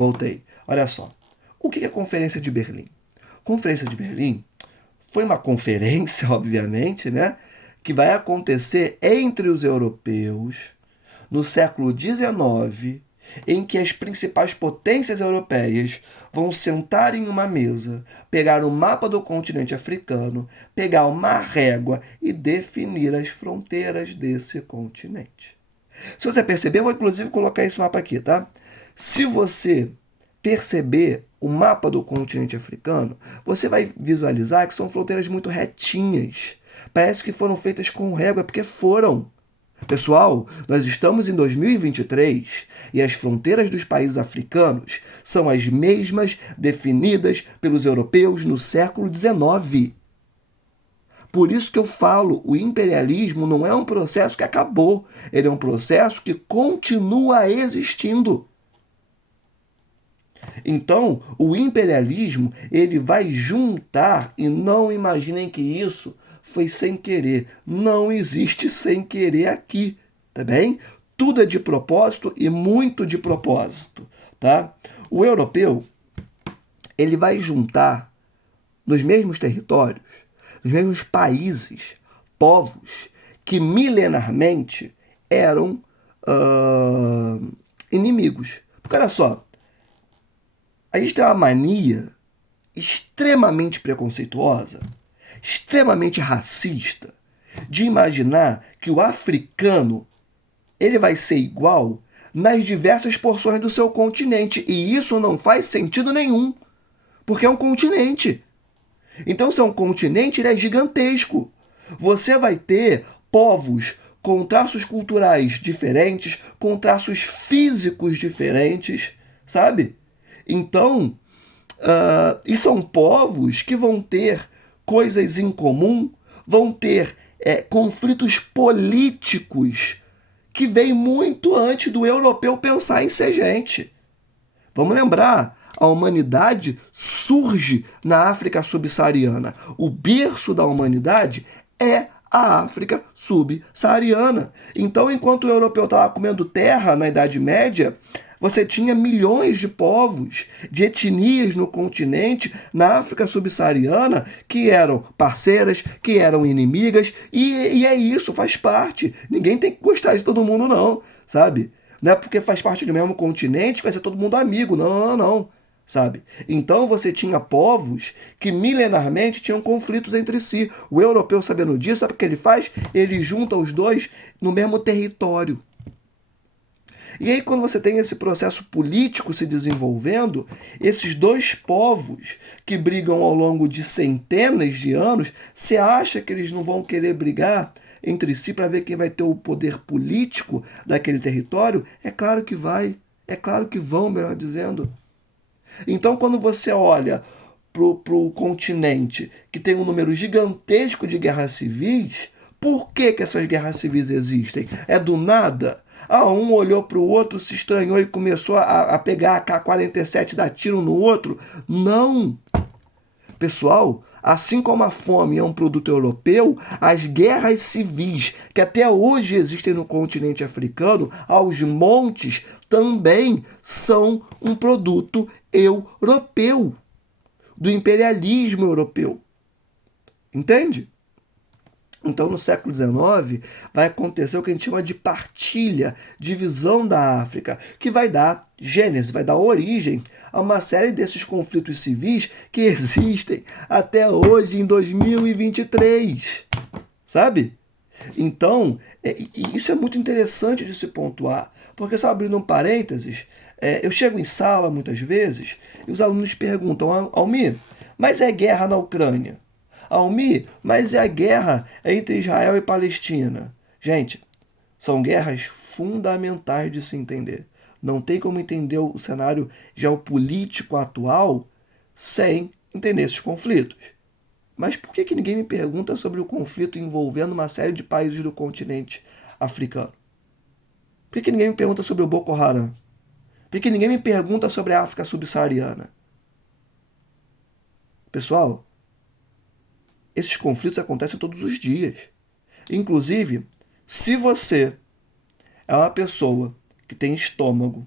Voltei. Olha só. O que é a Conferência de Berlim? Conferência de Berlim foi uma conferência, obviamente, né, que vai acontecer entre os europeus no século XIX, em que as principais potências europeias vão sentar em uma mesa, pegar o mapa do continente africano, pegar uma régua e definir as fronteiras desse continente. Se você perceber, eu vou inclusive colocar esse mapa aqui, tá? Se você perceber o mapa do continente africano, você vai visualizar que são fronteiras muito retinhas. Parece que foram feitas com régua, porque foram. Pessoal, nós estamos em 2023 e as fronteiras dos países africanos são as mesmas definidas pelos europeus no século XIX. Por isso que eu falo, o imperialismo não é um processo que acabou, ele é um processo que continua existindo. Então, o imperialismo, ele vai juntar, e não imaginem que isso foi sem querer. Não existe sem querer aqui, tá bem? Tudo é de propósito e muito de propósito, tá? O europeu, ele vai juntar nos mesmos territórios, nos mesmos países, povos que milenarmente eram inimigos. Porque olha só, a gente tem uma mania extremamente preconceituosa, extremamente racista, de imaginar que o africano ele vai ser igual nas diversas porções do seu continente. E isso não faz sentido nenhum, porque é um continente. Então, se é um continente, ele é gigantesco. Você vai ter povos com traços culturais diferentes, com traços físicos diferentes, sabe? Então, e são povos que vão ter coisas em comum, vão ter conflitos políticos que vêm muito antes do europeu pensar em ser gente. Vamos lembrar, a humanidade surge na África subsaariana. O berço da humanidade é a África subsaariana. Então, enquanto o europeu estava comendo terra na Idade Média, você tinha milhões de povos, de etnias no continente, na África subsaariana, que eram parceiras, que eram inimigas, e é isso, faz parte. Ninguém tem que gostar de todo mundo, não, sabe? Não é porque faz parte do mesmo continente que vai ser todo mundo amigo. Não, não, não, não. Sabe? Então você tinha povos que milenarmente tinham conflitos entre si. O europeu, sabendo disso, sabe o que ele faz? Ele junta os dois no mesmo território. E aí, quando você tem esse processo político se desenvolvendo, esses dois povos que brigam ao longo de centenas de anos, você acha que eles não vão querer brigar entre si para ver quem vai ter o poder político daquele território? É claro que vai. É claro que vão, melhor dizendo. Então, quando você olha para o continente que tem um número gigantesco de guerras civis, por que essas guerras civis existem? É do nada? Um olhou para o outro, se estranhou e começou a pegar a K-47 e dar tiro no outro? Não! Pessoal, assim como a fome é um produto europeu, as guerras civis que até hoje existem no continente africano, aos montes, também são um produto europeu, do imperialismo europeu. Entende? Então, no século XIX, vai acontecer o que a gente chama de partilha, divisão da África, que vai dar gênese, vai dar origem a uma série desses conflitos civis que existem até hoje, em 2023. Sabe? Então, isso é muito interessante de se pontuar, porque, só abrindo um parênteses, eu chego em sala muitas vezes e os alunos perguntam: Almir, mas é guerra na Ucrânia? Almir, mas é a guerra entre Israel e Palestina? Gente, são guerras fundamentais de se entender. Não tem como entender o cenário geopolítico atual sem entender esses conflitos. Mas por que ninguém me pergunta sobre o conflito envolvendo uma série de países do continente africano? Por que ninguém me pergunta sobre o Boko Haram? Por que ninguém me pergunta sobre a África subsaariana? Pessoal, esses conflitos acontecem todos os dias. Inclusive, se você é uma pessoa que tem estômago,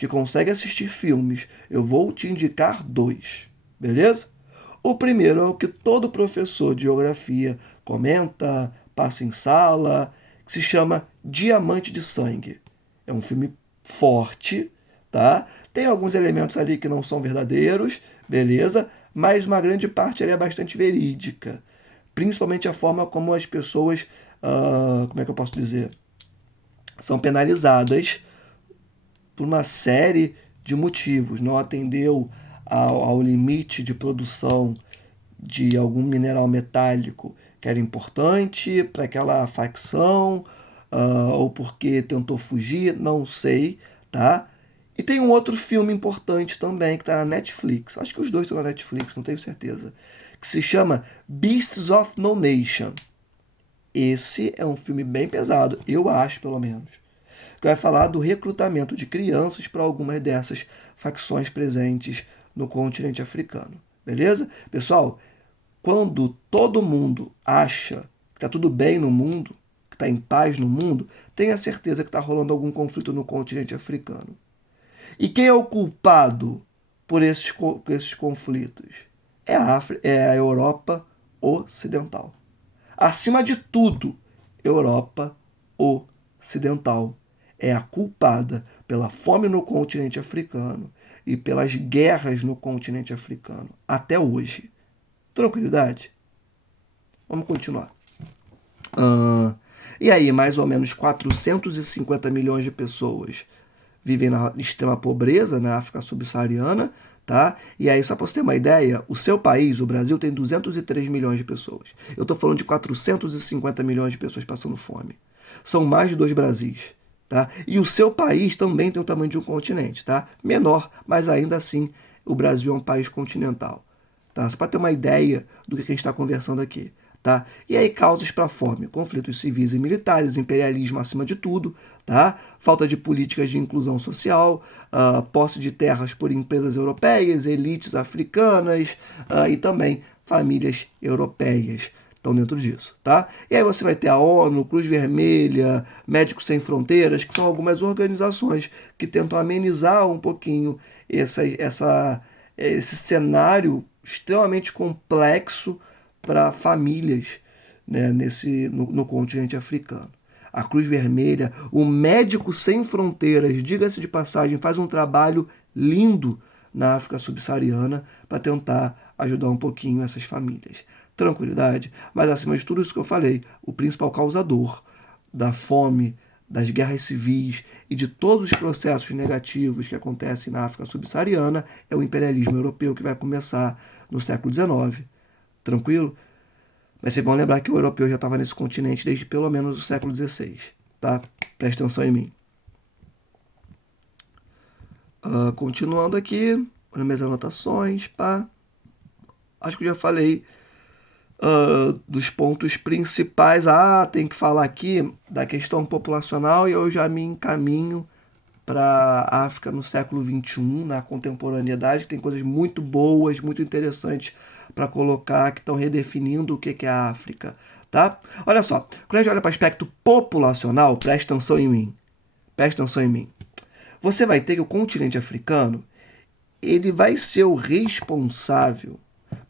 que consegue assistir filmes, eu vou te indicar dois, beleza? O primeiro é o que todo professor de geografia comenta, passa em sala, que se chama Diamante de Sangue. É um filme forte, tá? Tem alguns elementos ali que não são verdadeiros, beleza? Mas uma grande parte ali é bastante verídica. Principalmente a forma como as pessoas, como é que eu posso dizer? São penalizadas por uma série de motivos. Não atendeu ao limite de produção de algum mineral metálico que era importante para aquela facção, ou porque tentou fugir, não sei, tá? E tem um outro filme importante também que está na Netflix. Acho que os dois estão na Netflix, não tenho certeza. Que se chama Beasts of No Nation. Esse é um filme bem pesado, eu acho, pelo menos. Que vai falar do recrutamento de crianças para algumas dessas facções presentes no continente africano. Beleza? Pessoal, quando todo mundo acha que está tudo bem no mundo, que está em paz no mundo, tenha certeza que está rolando algum conflito no continente africano. E quem é o culpado por esses conflitos? É a Europa Ocidental. Acima de tudo, Europa Ocidental é a culpada pela fome no continente africano e pelas guerras no continente africano até hoje. Tranquilidade? Vamos continuar. E aí, mais ou menos 450 milhões de pessoas vivem na extrema pobreza na África subsaariana, tá? E aí, só para você ter uma ideia, o seu país, o Brasil, tem 203 milhões de pessoas. Eu estou falando de 450 milhões de pessoas passando fome. São mais de dois Brasis, tá? E o seu país também tem o tamanho de um continente, tá? Menor, mas ainda assim, o Brasil é um país continental, tá? Só para ter uma ideia do que a gente está conversando aqui. Tá? E aí, causas para a fome: conflitos civis e militares, imperialismo acima de tudo, tá? Falta de políticas de inclusão social, posse de terras por empresas europeias, elites africanas, e também famílias europeias estão dentro disso, tá? E aí você vai ter a ONU, Cruz Vermelha, Médicos Sem Fronteiras, que são algumas organizações que tentam amenizar um pouquinho esse cenário extremamente complexo para famílias, né, no continente africano. A Cruz Vermelha, o Médicos Sem Fronteiras, diga-se de passagem, faz um trabalho lindo na África subsaariana para tentar ajudar um pouquinho essas famílias. Tranquilidade, mas acima de tudo isso que eu falei, o principal causador da fome, das guerras civis e de todos os processos negativos que acontecem na África subsaariana é o imperialismo europeu, que vai começar no século XIX. Tranquilo? Mas vocês vão lembrar que o europeu já estava nesse continente desde pelo menos o século XVI, tá? Presta atenção em mim. Continuando aqui, olha minhas anotações, pá. Acho que eu já falei dos pontos principais. Tem que falar aqui da questão populacional e eu já me encaminho para a África no século XXI, na contemporaneidade, que tem coisas muito boas, muito interessantes para colocar, que estão redefinindo o que é a África, tá? Olha só, quando a gente olha para o aspecto populacional, presta atenção em mim, presta atenção em mim. Você vai ter que o continente africano, ele vai ser o responsável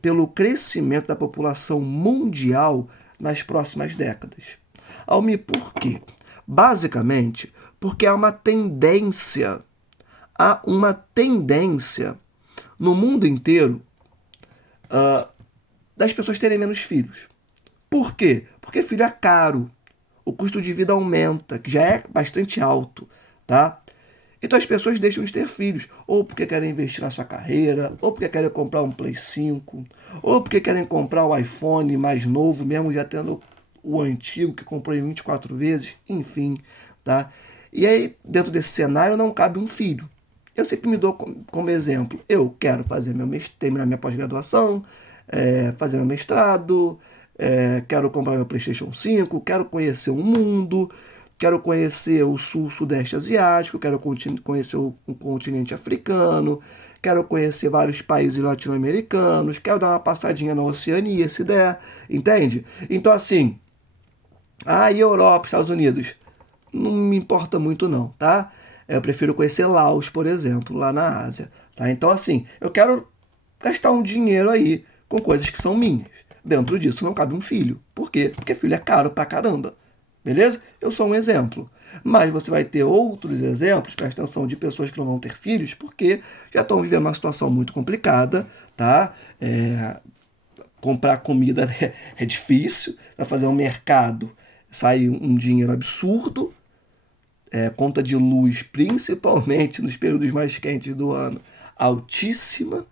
pelo crescimento da população mundial nas próximas décadas. Por quê? Basicamente, porque há uma tendência no mundo inteiro das pessoas terem menos filhos. Por quê? Porque filho é caro, o custo de vida aumenta, que já é bastante alto, tá? Então as pessoas deixam de ter filhos, ou porque querem investir na sua carreira, ou porque querem comprar um Play 5, ou porque querem comprar o iPhone mais novo, mesmo já tendo o antigo que comprou em 24 vezes, enfim, tá? E aí, dentro desse cenário, não cabe um filho. Eu sempre me dou como exemplo. Eu quero terminar minha pós-graduação, fazer meu mestrado, quero comprar meu PlayStation 5, quero conhecer o mundo, quero conhecer o sul-sudeste asiático, quero conhecer o continente africano, quero conhecer vários países latino-americanos, quero dar uma passadinha na Oceania, se der, entende? Então, assim, e Europa, Estados Unidos, não me importa muito não, tá? Eu prefiro conhecer Laos, por exemplo, lá na Ásia. Tá? Então, assim, eu quero gastar um dinheiro aí com coisas que são minhas. Dentro disso não cabe um filho. Por quê? Porque filho é caro pra caramba. Beleza? Eu sou um exemplo. Mas você vai ter outros exemplos, presta atenção, de pessoas que não vão ter filhos, porque já estão vivendo uma situação muito complicada, tá? Comprar comida é difícil, vai fazer um mercado, sai um dinheiro absurdo, conta de luz, principalmente nos períodos mais quentes do ano, altíssima,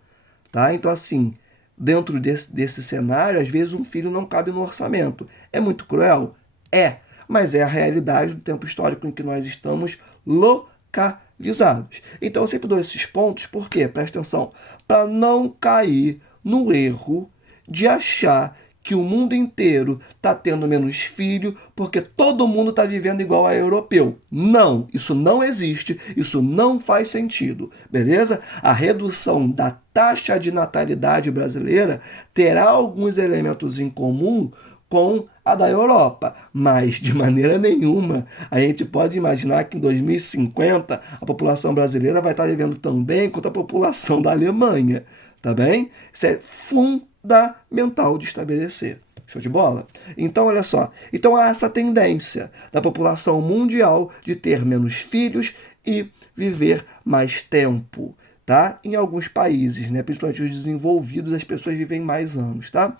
tá? Então, assim, dentro desse cenário, às vezes um filho não cabe no orçamento. É muito cruel? É, mas é a realidade do tempo histórico em que nós estamos localizados. Então, eu sempre dou esses pontos, por quê? Presta atenção, para não cair no erro de achar que o mundo inteiro está tendo menos filho porque todo mundo está vivendo igual a europeu. Não, isso não existe, isso não faz sentido, beleza? A redução da taxa de natalidade brasileira terá alguns elementos em comum com a da Europa, mas de maneira nenhuma a gente pode imaginar que em 2050 a população brasileira vai estar vivendo tão bem quanto a população da Alemanha, tá bem? Isso é fundamental de estabelecer. Show de bola? Então, olha só. Então, há essa tendência da população mundial de ter menos filhos e viver mais tempo, tá? Em alguns países, né? Principalmente os desenvolvidos, as pessoas vivem mais anos, tá?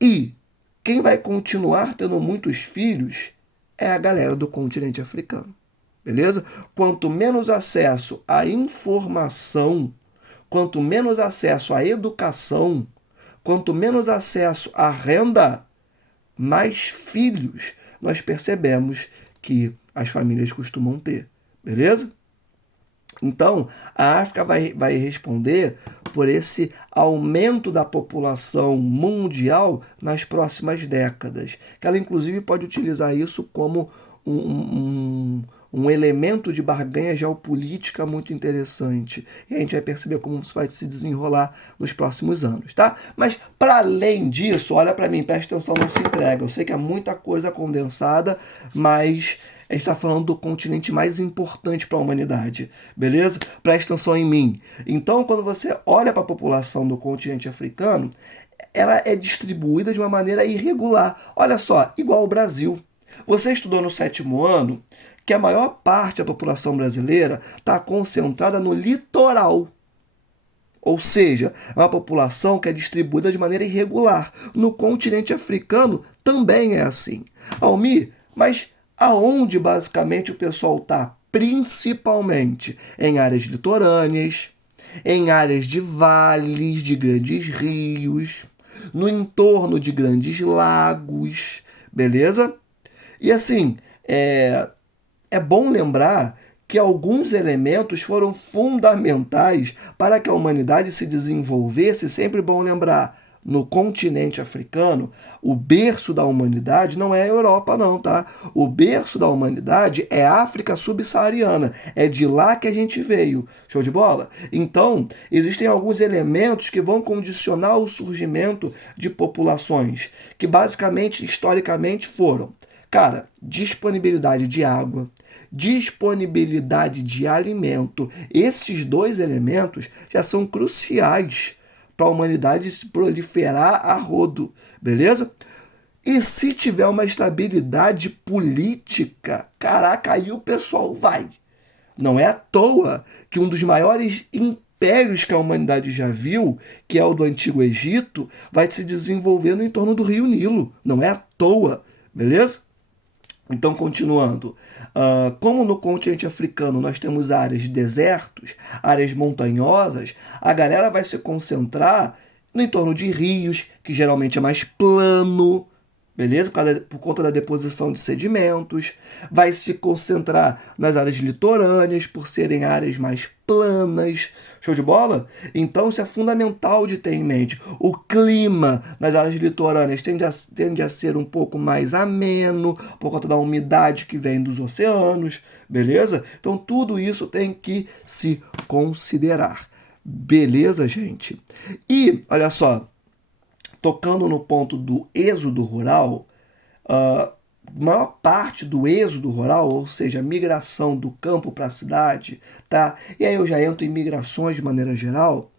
E quem vai continuar tendo muitos filhos é a galera do continente africano, beleza? Quanto menos acesso à informação, quanto menos acesso à educação, quanto menos acesso à renda, mais filhos nós percebemos que as famílias costumam ter, beleza? Então, a África vai responder por esse aumento da população mundial nas próximas décadas, que ela inclusive pode utilizar isso como um elemento de barganha geopolítica muito interessante. E a gente vai perceber como isso vai se desenrolar nos próximos anos, tá? Mas, para além disso, olha para mim, presta atenção, não se entrega. Eu sei que é muita coisa condensada, mas a gente está falando do continente mais importante para a humanidade, beleza? Presta atenção em mim. Então, quando você olha para a população do continente africano, ela é distribuída de uma maneira irregular. Olha só, igual ao Brasil. Você estudou no 7º ano que a maior parte da população brasileira está concentrada no litoral. Ou seja, é uma população que é distribuída de maneira irregular. No continente africano também é assim. Almir, mas aonde basicamente o pessoal está? Principalmente em áreas litorâneas, em áreas de vales, de grandes rios, no entorno de grandes lagos, beleza? E assim, é bom lembrar que alguns elementos foram fundamentais para que a humanidade se desenvolvesse. Sempre bom lembrar, no continente africano, o berço da humanidade não é a Europa não, tá? O berço da humanidade é a África subsaariana. É de lá que a gente veio. Show de bola? Então, existem alguns elementos que vão condicionar o surgimento de populações, que basicamente, historicamente, foram, cara, disponibilidade de água, disponibilidade de alimento. Esses dois elementos já são cruciais para a humanidade se proliferar a rodo, beleza? E se tiver uma estabilidade política, caraca, aí o pessoal vai. Não é à toa que um dos maiores impérios que a humanidade já viu, que é o do Antigo Egito, vai se desenvolver no entorno do Rio Nilo. Não é à toa, beleza? Então, continuando, como no continente africano nós temos áreas de desertos, áreas montanhosas, a galera vai se concentrar no entorno de rios, que geralmente é mais plano, beleza? Por conta da deposição de sedimentos, vai se concentrar nas áreas litorâneas, por serem áreas mais planas. Show de bola? Então isso é fundamental de ter em mente. O clima nas áreas litorâneas tende a ser um pouco mais ameno, por conta da umidade que vem dos oceanos, beleza? Então tudo isso tem que se considerar. Beleza, gente? E, olha só, tocando no ponto do êxodo rural, maior parte do êxodo rural, ou seja, a migração do campo para a cidade, tá? E aí eu já entro em migrações de maneira geral,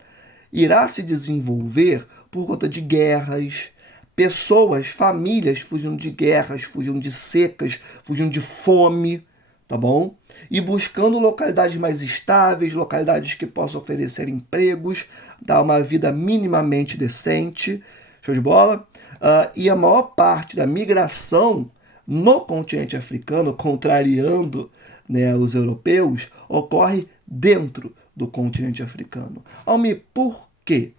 irá se desenvolver por conta de guerras, pessoas, famílias fugindo de guerras, fugindo de secas, fugindo de fome, tá bom? E buscando localidades mais estáveis, localidades que possam oferecer empregos, dar uma vida minimamente decente, show de bola? E a maior parte da migração no continente africano, contrariando, né, os europeus, ocorre dentro do continente africano. Almi, por quê?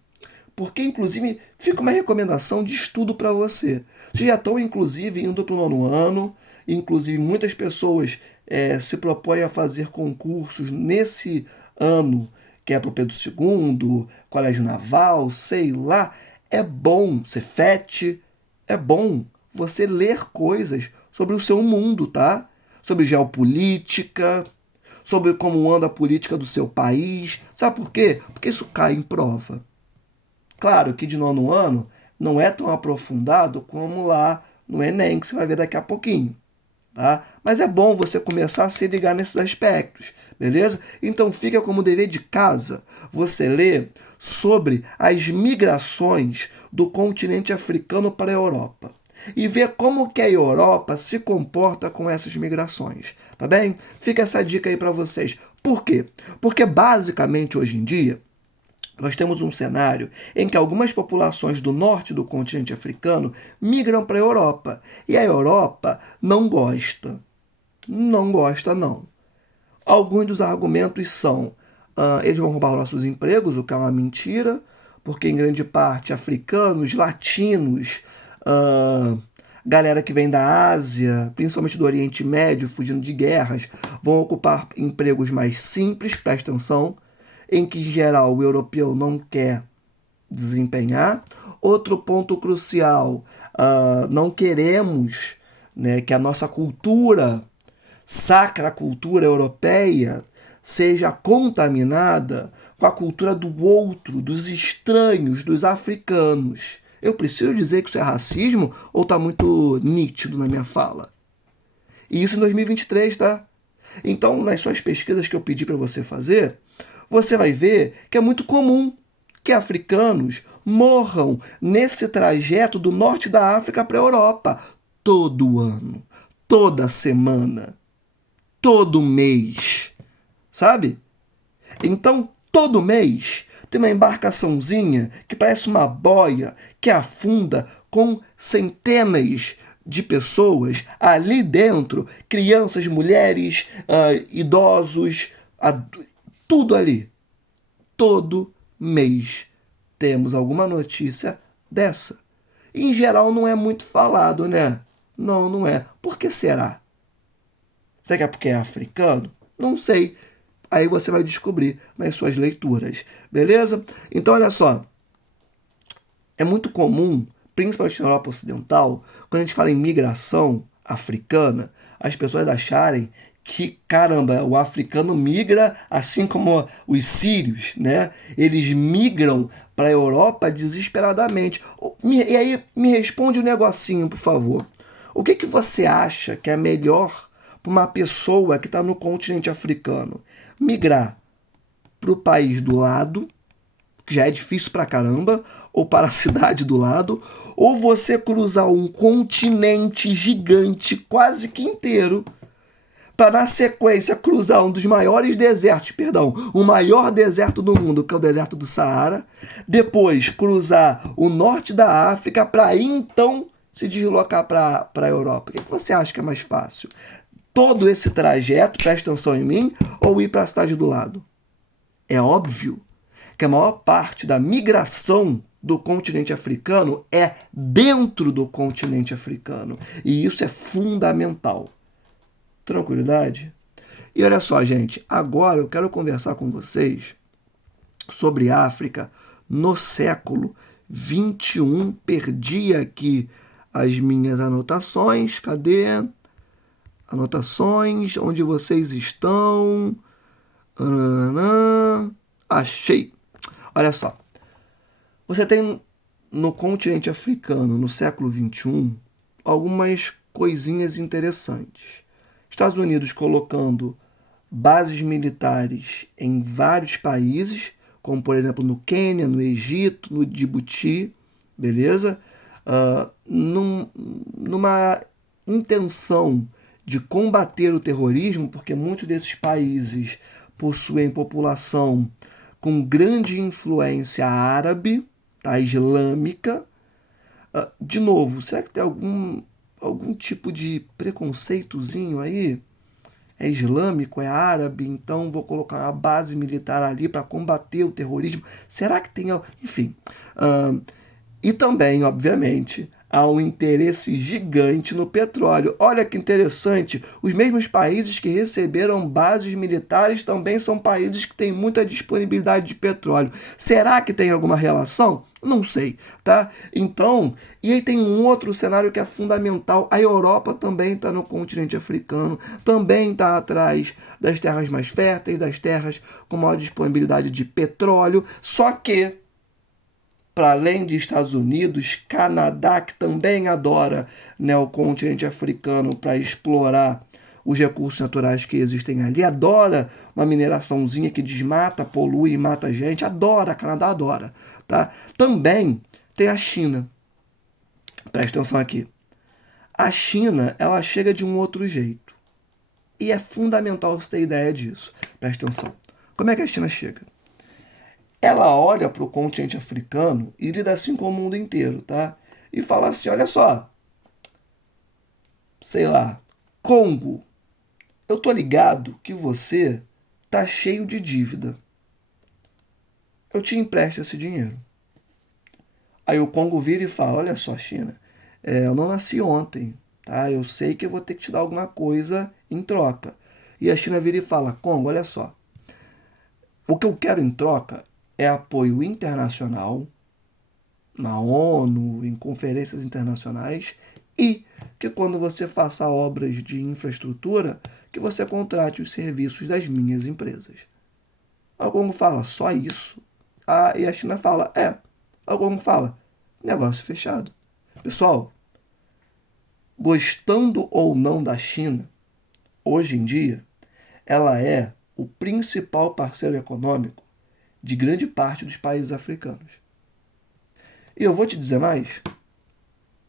Porque, inclusive, fica uma recomendação de estudo para você. Vocês já estão, inclusive, indo para o nono ano, inclusive muitas pessoas se propõem a fazer concursos nesse ano, que é para o Pedro II, Colégio Naval, sei lá. É bom, Cefet, é bom você ler coisas sobre o seu mundo, tá? Sobre geopolítica, sobre como anda a política do seu país. Sabe por quê? Porque isso cai em prova. Claro que de nono ano não é tão aprofundado como lá no Enem, que você vai ver daqui a pouquinho, tá? Mas é bom você começar a se ligar nesses aspectos, beleza? Então fica como dever de casa você ler sobre as migrações do continente africano para a Europa e ver como que a Europa se comporta com essas migrações, tá bem? Fica essa dica aí para vocês. Por quê? Porque basicamente hoje em dia nós temos um cenário em que algumas populações do norte do continente africano migram para a Europa. E a Europa não gosta. Não gosta, não. Alguns dos argumentos são: eles vão roubar nossos empregos, o que é uma mentira, porque em grande parte africanos, latinos, galera que vem da Ásia, principalmente do Oriente Médio, fugindo de guerras, vão ocupar empregos mais simples, presta atenção, em que, em geral, o europeu não quer desempenhar. Outro ponto crucial, não queremos, né, que a nossa cultura, sacra cultura europeia, seja contaminada com a cultura do outro, dos estranhos, dos africanos. Eu preciso dizer que isso é racismo ou está muito nítido na minha fala? E isso em 2023, tá? Então, nas suas pesquisas que eu pedi para você fazer, você vai ver que é muito comum que africanos morram nesse trajeto do norte da África para a Europa todo ano, toda semana, todo mês, sabe? Então, todo mês tem uma embarcaçãozinha que parece uma boia que afunda com centenas de pessoas ali dentro, crianças, mulheres, idosos, tudo ali. Todo mês temos alguma notícia dessa. Em geral não é muito falado, né? Não, não é. Por que será? Será que é porque é africano? Não sei. Aí você vai descobrir nas suas leituras, beleza? Então, olha só. É muito comum, principalmente na Europa Ocidental, quando a gente fala em migração africana, as pessoas acharem que, caramba, o africano migra assim como os sírios, né? Eles migram para a Europa desesperadamente. E aí, me responde um negocinho, por favor. O que, que você acha que é melhor para uma pessoa que está no continente africano? Migrar para o país do lado, que já é difícil pra caramba, ou para a cidade do lado, ou você cruzar um continente gigante, quase que inteiro, para na sequência cruzar um dos maiores desertos, perdão, o maior deserto do mundo, que é o deserto do Saara, depois cruzar o norte da África para aí então se deslocar para a Europa. O que você acha que é mais fácil? Todo esse trajeto, presta atenção em mim, ou ir para a cidade do lado? É óbvio que a maior parte da migração do continente africano é dentro do continente africano. E isso é fundamental. Tranquilidade? E olha só, gente, agora eu quero conversar com vocês sobre África no século XXI. Perdi aqui as minhas anotações. Cadê? Anotações, onde vocês estão? Achei. Olha só. Você tem no continente africano, no século XXI, algumas coisinhas interessantes. Estados Unidos colocando bases militares em vários países, como por exemplo no Quênia, no Egito, no Djibouti, beleza? Numa intenção de combater o terrorismo, porque muitos desses países possuem população com grande influência árabe, tá, islâmica. De novo, será que tem algum tipo de preconceitozinho aí? É islâmico, é árabe, então vou colocar uma base militar ali para combater o terrorismo. Será que tem... Enfim. E também, obviamente, há um interesse gigante no petróleo. Olha que interessante, os mesmos países que receberam bases militares também são países que têm muita disponibilidade de petróleo. Será que tem alguma relação? Não sei, tá? Então, e aí tem um outro cenário que é fundamental. A Europa também está no continente africano, também está atrás das terras mais férteis, das terras com maior disponibilidade de petróleo, só que para além de Estados Unidos, Canadá, que também adora, né, o continente africano para explorar os recursos naturais que existem ali, adora uma mineraçãozinha que desmata, polui e mata a gente, adora, Canadá adora. Tá? Também tem a China. Presta atenção aqui. A China, ela chega de um outro jeito. E é fundamental você ter ideia disso. Presta atenção. Como é que a China chega? Ela olha para o continente africano e lida assim com o mundo inteiro, tá? E fala assim, olha só, sei lá, Congo, eu tô ligado que você tá cheio de dívida. Eu te empresto esse dinheiro. Aí o Congo vira e fala, olha só, China, eu não nasci ontem, tá? Eu sei que eu vou ter que te dar alguma coisa em troca. E a China vira e fala, Congo, olha só, o que eu quero em troca é apoio internacional, na ONU, em conferências internacionais, e que quando você faça obras de infraestrutura, que você contrate os serviços das minhas empresas. O Congo fala, só isso? E a China fala, O Congo fala, negócio fechado. Pessoal, gostando ou não da China, hoje em dia, ela é o principal parceiro econômico de grande parte dos países africanos. E eu vou te dizer mais,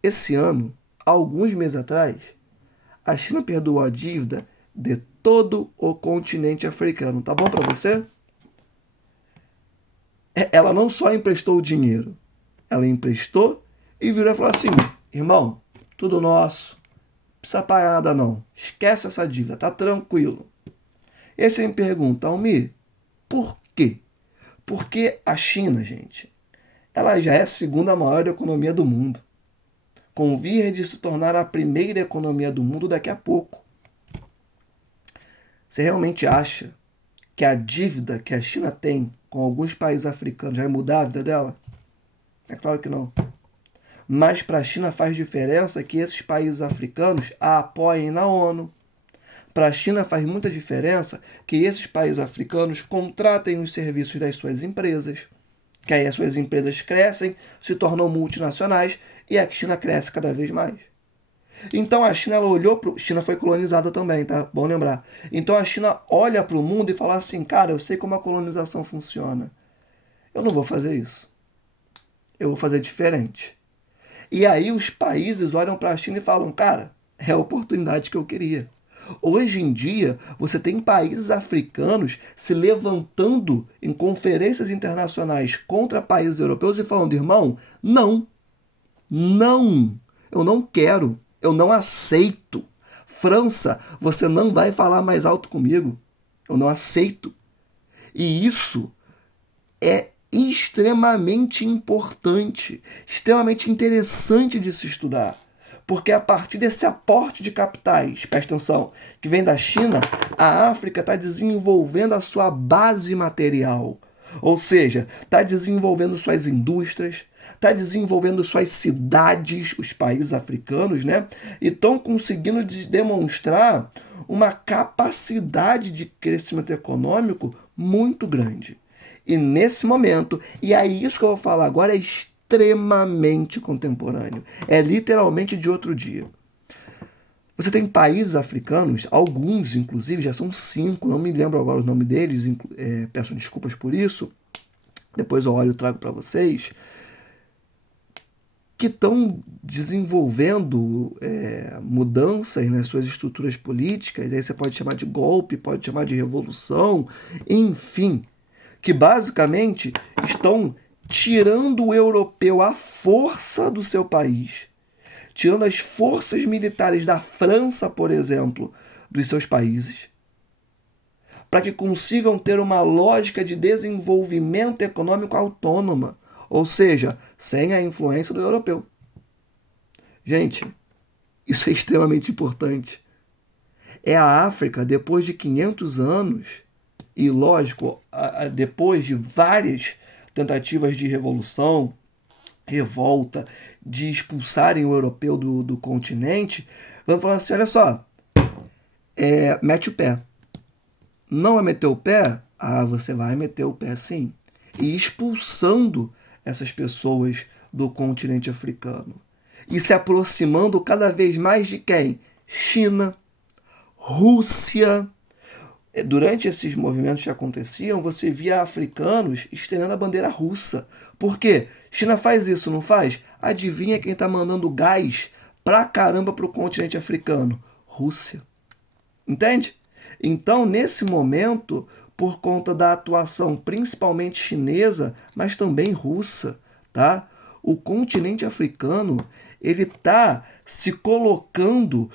esse ano, alguns meses atrás, a China perdoou a dívida de todo o continente africano. Tá bom para você? Ela não só emprestou o dinheiro, ela emprestou e virou e falou assim, irmão, tudo nosso, não precisa pagar nada não, esquece essa dívida, tá tranquilo. E aí você me pergunta, Almir, por quê? Porque a China, gente, ela já é a segunda maior economia do mundo, com vias de se tornar a primeira economia do mundo daqui a pouco. Você realmente acha que a dívida que a China tem com alguns países africanos vai mudar a vida dela? É claro que não. Mas para a China faz diferença que esses países africanos a apoiem na ONU. Para a China faz muita diferença que esses países africanos contratem os serviços das suas empresas. Que aí as suas empresas crescem, se tornam multinacionais e a China cresce cada vez mais. Então a China, ela olhou para... China foi colonizada também, tá? Bom lembrar. Então a China olha para o mundo e fala assim, cara, eu sei como a colonização funciona. Eu não vou fazer isso. Eu vou fazer diferente. E aí os países olham para a China e falam, cara, é a oportunidade que eu queria. Hoje em dia, você tem países africanos se levantando em conferências internacionais contra países europeus e falando, irmão, não, eu não quero, eu não aceito. França, você não vai falar mais alto comigo. Eu não aceito. E isso é extremamente importante, extremamente interessante de se estudar. Porque a partir desse aporte de capitais, presta atenção, que vem da China, a África está desenvolvendo a sua base material. Ou seja, está desenvolvendo suas indústrias, está desenvolvendo suas cidades, os países africanos, né? E estão conseguindo demonstrar uma capacidade de crescimento econômico muito grande. E nesse momento, e aí isso que eu vou falar agora é extremamente contemporâneo. É literalmente de outro dia. Você tem países africanos, alguns inclusive, já são 5, não me lembro agora o nome deles, peço desculpas por isso, depois eu olho e trago para vocês, que estão desenvolvendo mudanças nas suas estruturas políticas, aí você pode chamar de golpe, pode chamar de revolução, enfim, que basicamente estão tirando o europeu à força do seu país, tirando as forças militares da França, por exemplo, dos seus países, para que consigam ter uma lógica de desenvolvimento econômico autônoma, ou seja, sem a influência do europeu. Gente, isso é extremamente importante. É a África, depois de 500 anos, e lógico, depois de várias tentativas de revolução, revolta, de expulsarem o europeu do continente, vão falar assim: olha só, mete o pé. Não vai meter o pé? Ah, você vai meter o pé sim. E expulsando essas pessoas do continente africano. E se aproximando cada vez mais de quem? China, Rússia. Durante esses movimentos que aconteciam, você via africanos estendendo a bandeira russa. Por quê? China faz isso, não faz? Adivinha quem está mandando gás pra caramba pro continente africano? Rússia. Entende? Então, nesse momento, por conta da atuação principalmente chinesa, mas também russa, tá? O continente africano ele está se colocando,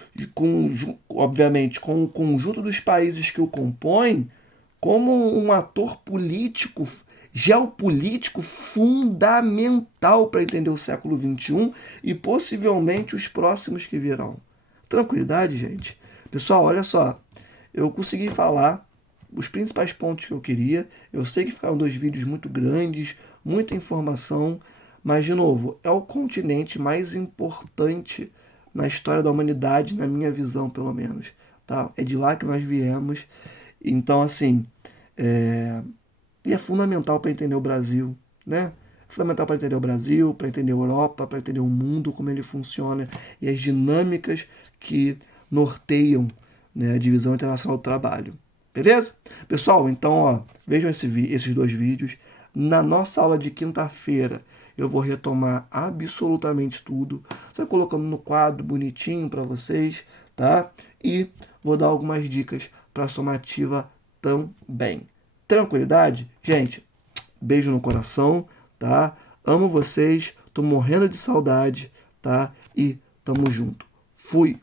obviamente, com o conjunto dos países que o compõem, como um ator político, geopolítico fundamental para entender o século XXI e possivelmente os próximos que virão. Tranquilidade, gente. Pessoal, olha só. Eu consegui falar os principais pontos que eu queria. Eu sei que ficaram 2 vídeos muito grandes, muita informação, mas, de novo, é o continente mais importante na história da humanidade, na minha visão, pelo menos. Tá? É de lá que nós viemos. Então, assim, e é fundamental para entender o Brasil, né? Fundamental para entender o Brasil, para entender a Europa, para entender o mundo, como ele funciona e as dinâmicas que norteiam, né, a divisão internacional do trabalho. Beleza? Pessoal, então, ó, vejam esses 2 vídeos. Na nossa aula de quinta-feira, eu vou retomar absolutamente tudo, só colocando no quadro bonitinho para vocês, tá? E vou dar algumas dicas para a somativa também. Tranquilidade? Gente, beijo no coração, tá? Amo vocês, tô morrendo de saudade, tá? E tamo junto. Fui!